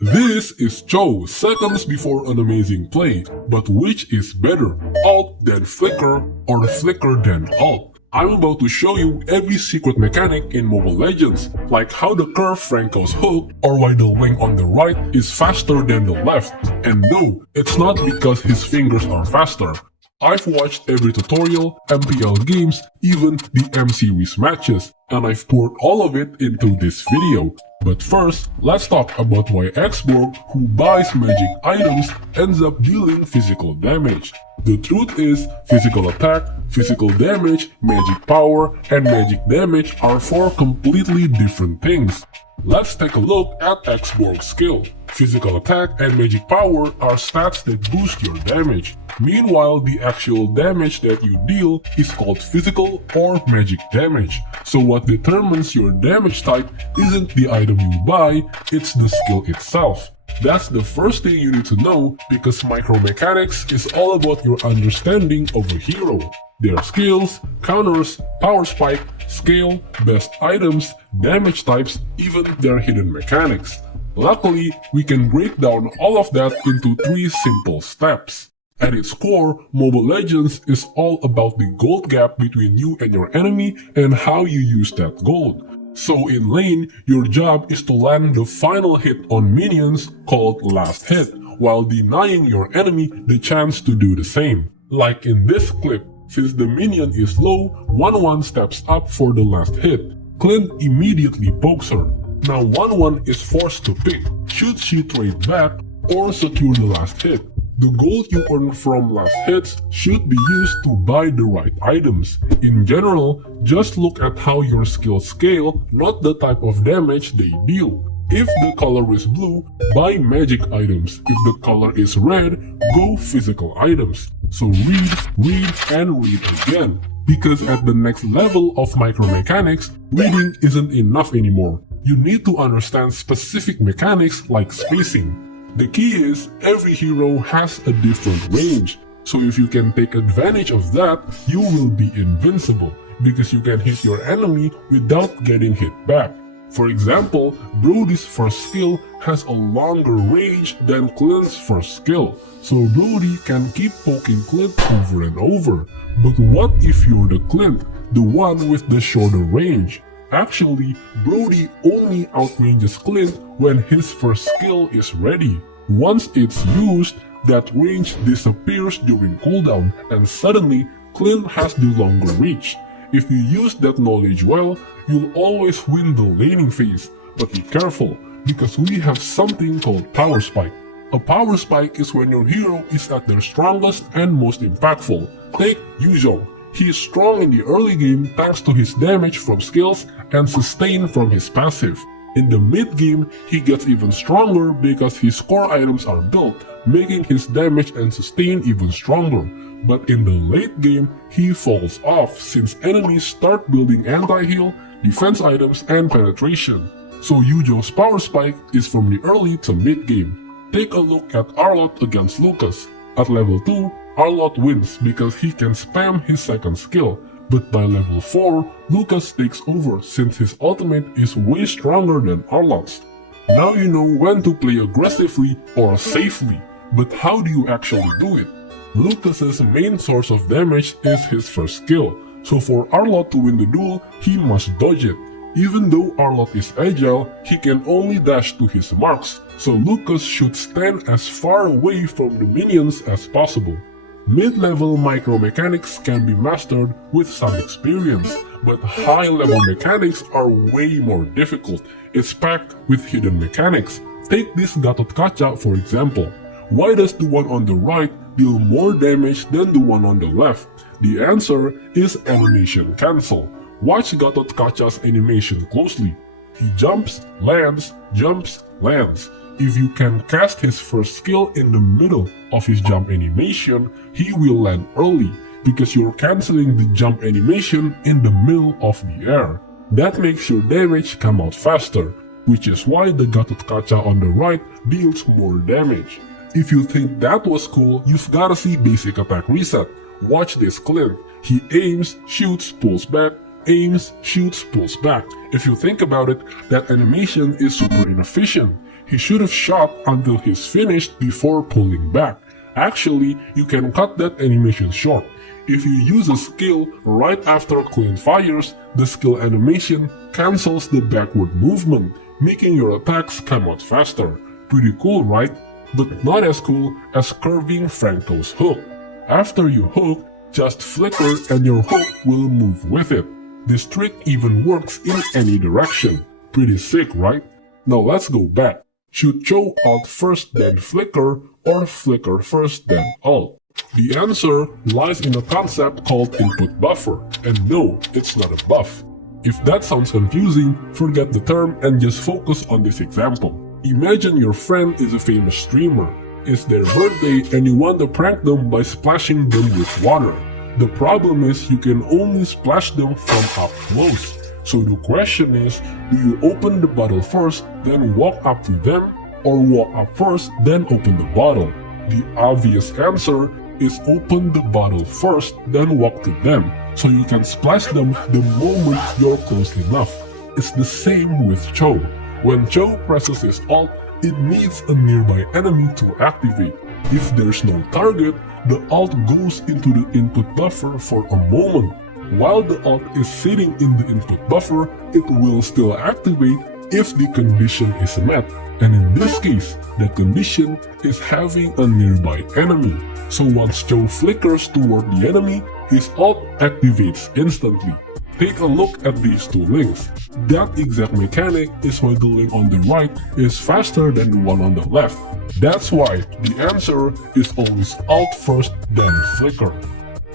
This is Cho seconds before an amazing play, but which is better, ult than flicker or flicker than ult? I'm about to show you every secret mechanic in Mobile Legends, like how the curve Franco's hook or why the link on the right is faster than the left. And no, it's not because his fingers are faster. I've watched every tutorial, MPL games, even the M-Series matches, and I've poured all of it into this video. But first, let's talk about why X-Borg, who buys magic items, ends up dealing physical damage. The truth is, physical attack, physical damage, magic power, and magic damage are four completely different things. Let's take a look at X-Borg's skill. Physical attack and magic power are stats that boost your damage. Meanwhile, the actual damage that you deal is called physical or magic damage. So what determines your damage type isn't the item you buy, it's the skill itself. That's the first thing you need to know because micromechanics is all about your understanding of a hero. Their skills, counters, power spike, scale, best items, damage types, even their hidden mechanics. Luckily, we can break down all of that into 3 simple steps. At its core, Mobile Legends is all about the gold gap between you and your enemy and how you use that gold. So in lane, your job is to land the final hit on minions called last hit, while denying your enemy the chance to do the same. Like in this clip, since the minion is low, 1-1 steps up for the last hit. Clint immediately pokes her. Now 1-1 is forced to pick, should she trade back or secure the last hit. The gold you earn from last hits should be used to buy the right items. In general, just look at how your skills scale, not the type of damage they deal. If the color is blue, buy magic items. If the color is red, go physical items. So read, and read again. Because at the next level of micromechanics, reading isn't enough anymore. You need to understand specific mechanics like spacing. The key is, every hero has a different range, so if you can take advantage of that, you will be invincible, because you can hit your enemy without getting hit back. For example, Brody's first skill has a longer range than Clint's first skill, so Brody can keep poking Clint over and over. But what if you're the Clint, the one with the shorter range? Actually, Brody only outranges Clint when his first skill is ready. Once it's used, that range disappears during cooldown and suddenly Clint has the longer reach. If you use that knowledge well, you'll always win the laning phase, but be careful because we have something called power spike. A power spike is when your hero is at their strongest and most impactful. Take Yuzhong. He is strong in the early game thanks to his damage from skills and sustain from his passive. In the mid game, he gets even stronger because his core items are built, making his damage and sustain even stronger. But in the late game, he falls off since enemies start building anti-heal, defense items, and penetration. So Yuzhong's power spike is from the early to mid game. Take a look at Arlott against Lucas. At level 2, Arlott wins because he can spam his second skill, but by level 4, Lucas takes over since his ultimate is way stronger than Arlott's. Now you know when to play aggressively or safely, but how do you actually do it? Lucas's main source of damage is his first skill, so for Arlott to win the duel, he must dodge it. Even though Arlott is agile, he can only dash to his marks, so Lucas should stand as far away from the minions as possible. Mid-level micromechanics can be mastered with some experience, but high-level mechanics are way more difficult. It's packed with hidden mechanics. Take this Gatot Kaca for example. Why does the one on the right deal more damage than the one on the left? The answer is animation cancel. Watch Gatot Kaca's animation closely. He jumps, lands, If you can cast his first skill in the middle of his jump animation, he will land early because you're cancelling the jump animation in the middle of the air. That makes your damage come out faster, which is why the Gatot Kaca on the right deals more damage. If you think that was cool, you've gotta see Basic Attack Reset. Watch this clip. He aims, shoots, pulls back, aims, shoots, pulls back. If you think about it, that animation is super inefficient. He should have shot until he's finished before pulling back. Actually, you can cut that animation short. If you use a skill right after Queen fires, the skill animation cancels the backward movement, making your attacks come out faster. Pretty cool, right? But not as cool as curving Franco's hook. After you hook, just flicker and your hook will move with it. This trick even works in any direction. Pretty sick, right? Now let's go back. Should Chow alt first then flicker, or flicker first then alt? The answer lies in a concept called input buffer, and no, it's not a buff. If that sounds confusing, forget the term and just focus on this example. Imagine your friend is a famous streamer. It's their birthday and you want to prank them by splashing them with water. The problem is you can only splash them from up close. So the question is, do you open the bottle first, then walk up to them, or walk up first, then open the bottle? The obvious answer is open the bottle first, then walk to them, so you can splash them the moment you're close enough. It's the same with Chow. When Chow presses his ult, it needs a nearby enemy to activate. If there's no target, the ult goes into the input buffer for a moment. While the ult is sitting in the input buffer, it will still activate if the condition is met. And in this case, the condition is having a nearby enemy. So once Chow flickers toward the enemy, his ult activates instantly. Take a look at these two links. That exact mechanic is why the link on the right is faster than the one on the left. That's why the answer is always ult first, then flicker.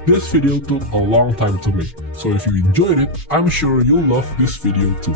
This video took a long time to make, so if you enjoyed it, I'm sure you'll love this video too.